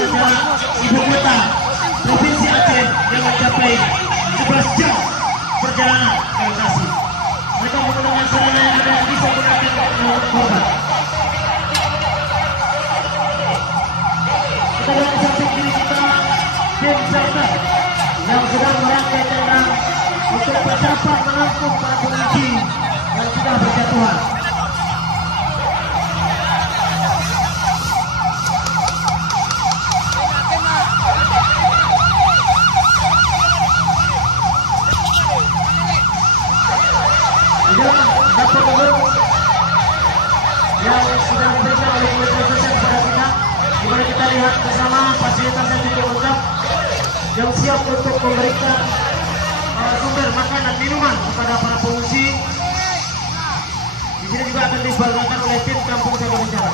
ibu kota Provinsi Aceh yang mencapai 11 jam perjalanan ke lokasi. Mereka menggunakan sarana yang ada bisa menggunakan korban. Kita lihat samping kiri kita tim Shelter yang sedang merangkai tendang untuk berdapat menampung para pengungsi yang sudah berjatuhan. Dapat umum yang sudah diberikan oleh Kementerian Sosial kepada kita, di mana kita lihat bersama fasilitas yang cukup lengkap yang siap untuk memberikan sumber makan dan minuman kepada para pengungsi. Di sini juga akan dibagikan oleh tim Kampung Siaga Bencana.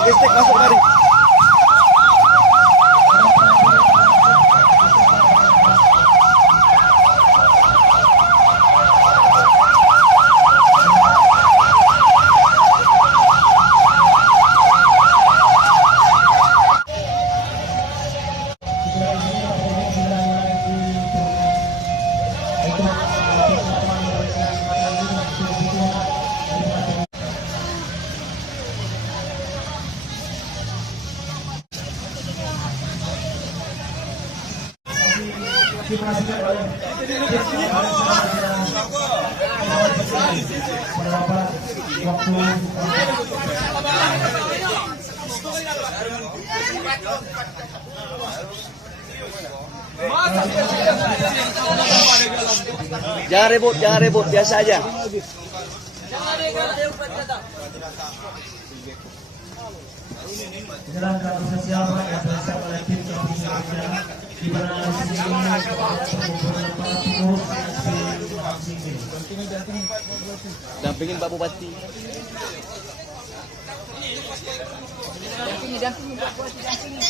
Logistik masuk tadi. Jangan ribut, biasa aja. Jalankan sosial yang bersama oleh tim Kampung Siaga Bencana di mana Dampingin Pak Bupati. Dampingi Pak Bupati, dampingi.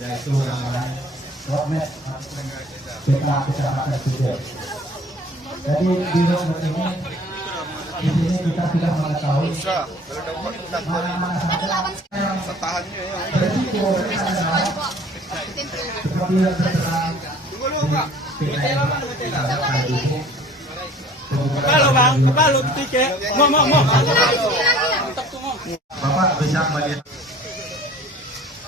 Yaitu roadmap peta kecamatan Sudir. Jadi di roadmap ini di sini kita sudah mengetahui mana-mana saja yang berisiko seperti yang tertera di peta itu. Kepala ketika mau. Bapak bisa melihat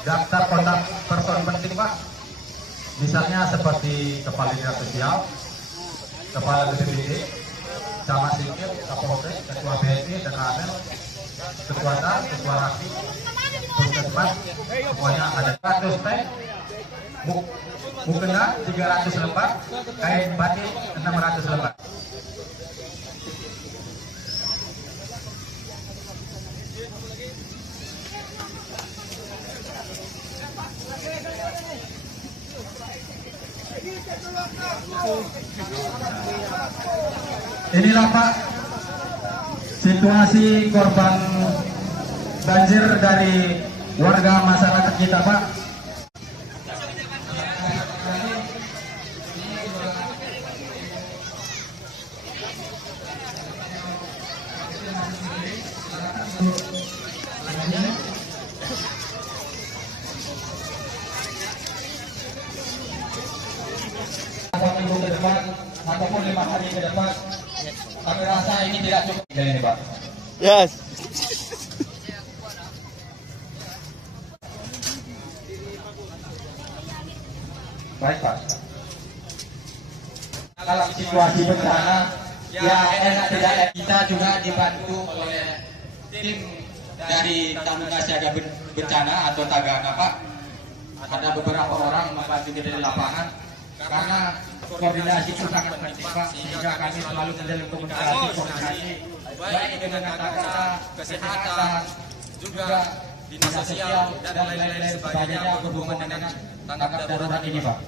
daftar kontak person penting Pak, misalnya seperti kepala dinas sosial, kepala BPBD, camat sipil, kapolres, ketua BNI, DKM, ketua DAR, ketua RAKI, puskesmas, semuanya ada 100 teh, mukena 300 lembar, kain batik 600 lembar. Inilah Pak situasi korban banjir dari warga masyarakat kita Pak. Yes. Baik Pak. Dalam situasi bencana, ya enak tidak kita juga dibantu oleh tim dari Taruna Siaga Bencana atau Tagana Pak. Ada beberapa orang membantu kita di lapangan karena koordinasi itu sangat penting Pak, sehingga kami selalu menjalin komunikasi baik dengan Tagana, kesehatan, juga dinas sosial dan lain-lain sebagainya berhubungan dengan tanggap darurat ini Pak.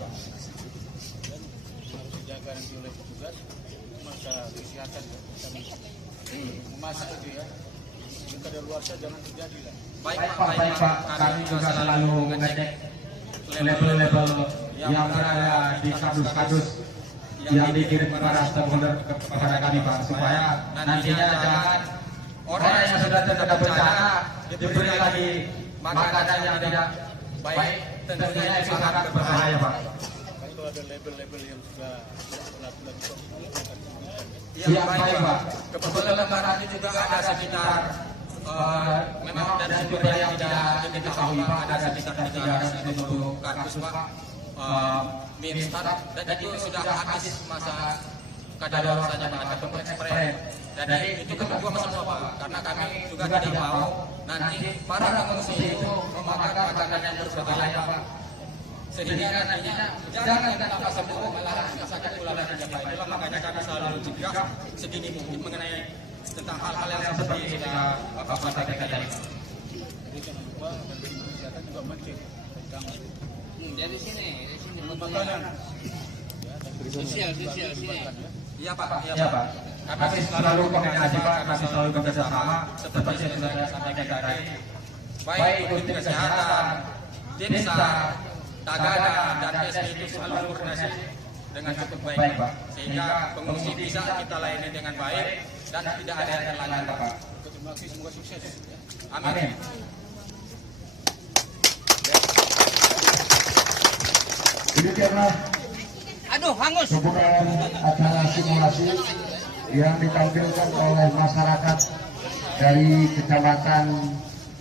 Baik Pak, kami juga selalu mengecek label-label yang berada di kardus-kardus yang dikirim para stakeholder kepada kami Pak, supaya nantinya jangan orang yang sudah terkena bencana diberi lagi makanan yang tidak baik, tentunya itu sangat berbahaya Pak. Kalau ada label-label yang sudah Ya baik Pak, kebetulan lebaran itu juga ada sekitar memang dari sumber yang tidak diketahui Pak, ada sekitar 350 kardus Pak, mie instan, dan itu sudah habis masa kadaluarsanya Pak, ataupun ekspres. Jadi itu kita buang semua Pak, karena kami juga tidak mau nanti para pengungsi itu memakan makanan yang berbahaya Pak, sehingga nantinya jangan kita tambah sembuh malah sakit pula dan tidak baik. Itulah makanya kami selalu cegah sedini mungkin mengenai tentang hal-hal yang seperti ini sudah Bapak sampaikan tadi. Dari sini makanan. sosial sini. Iya Pak, iya Pak. Kami selalu koordinasi Pak, kami selalu bekerjasama seperti yang sudah saya sampaikan tadi. Baik itu tim kesehatan, tim SAR, Tagana dan SD itu selalu koordinasi dengan cukup baik Pak, sehingga pengungsi bisa kita layani dengan baik dan tidak ada yang terlantar Pak. Terima kasih, semoga sukses. Amin. Demikianlah Aduh, hangus. sebutan acara simulasi yang ditampilkan oleh masyarakat dari Kecamatan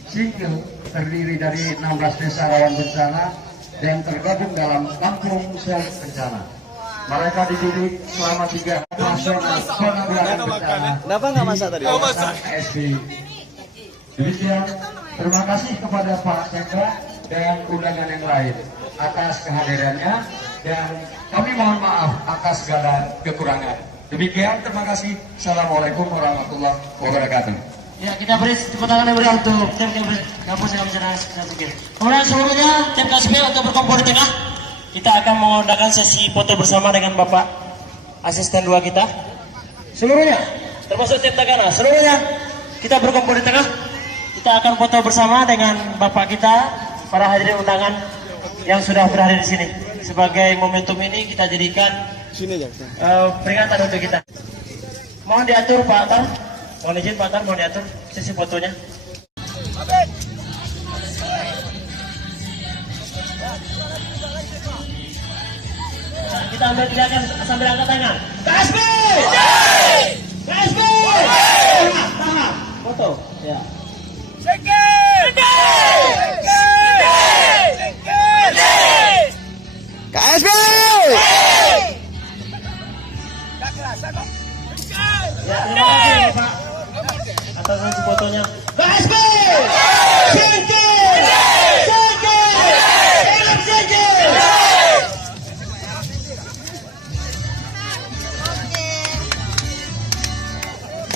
Singkil, terdiri dari 16 desa rawan bencana yang tergabung dalam kampung self bencana. Mereka dididik selama 3 nasional penanggulangan bencana. Kenapa nggak masak tadi? SD. Demikian, terima kasih kepada Pak Sekda dan undangan yang lain atas kehadirannya, dan kami mohon maaf atas segala kekurangan. Demikian, terima kasih. Assalamualaikum warahmatullahi wabarakatuh. Ya, kita beri tepuk tangan yang meriah untuk tim kampus yang bencana Singkil. Kemudian seluruhnya tim KSB untuk berkumpul di tengah. Kita akan mengadakan sesi foto bersama dengan Bapak Asisten 2 kita. Seluruhnya, termasuk tim Tagana, seluruhnya kita berkumpul di tengah. Kita akan foto bersama dengan Bapak kita, para hadirin undangan yang sudah berada di sini. Sebagai momentum ini kita jadikan Sini aja. peringatan untuk kita. Mohon diatur Pak Tar, mohon izin Pak Tar, mohon diatur sesi fotonya. Kita ambil tindakan sambil angkat tangan. KSB! KSB! Tangan, foto. Ya. KSB! Ya, terima kasih Pak atas sesi fotonya. KSB! Singkil! Singkil! Hidup Singkil!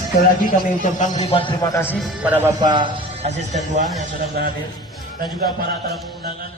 Sekali lagi kami ucapkan ribuan terima kasih pada Bapak Asisten 2 yang sudah berhadir dan juga para tamu undangan.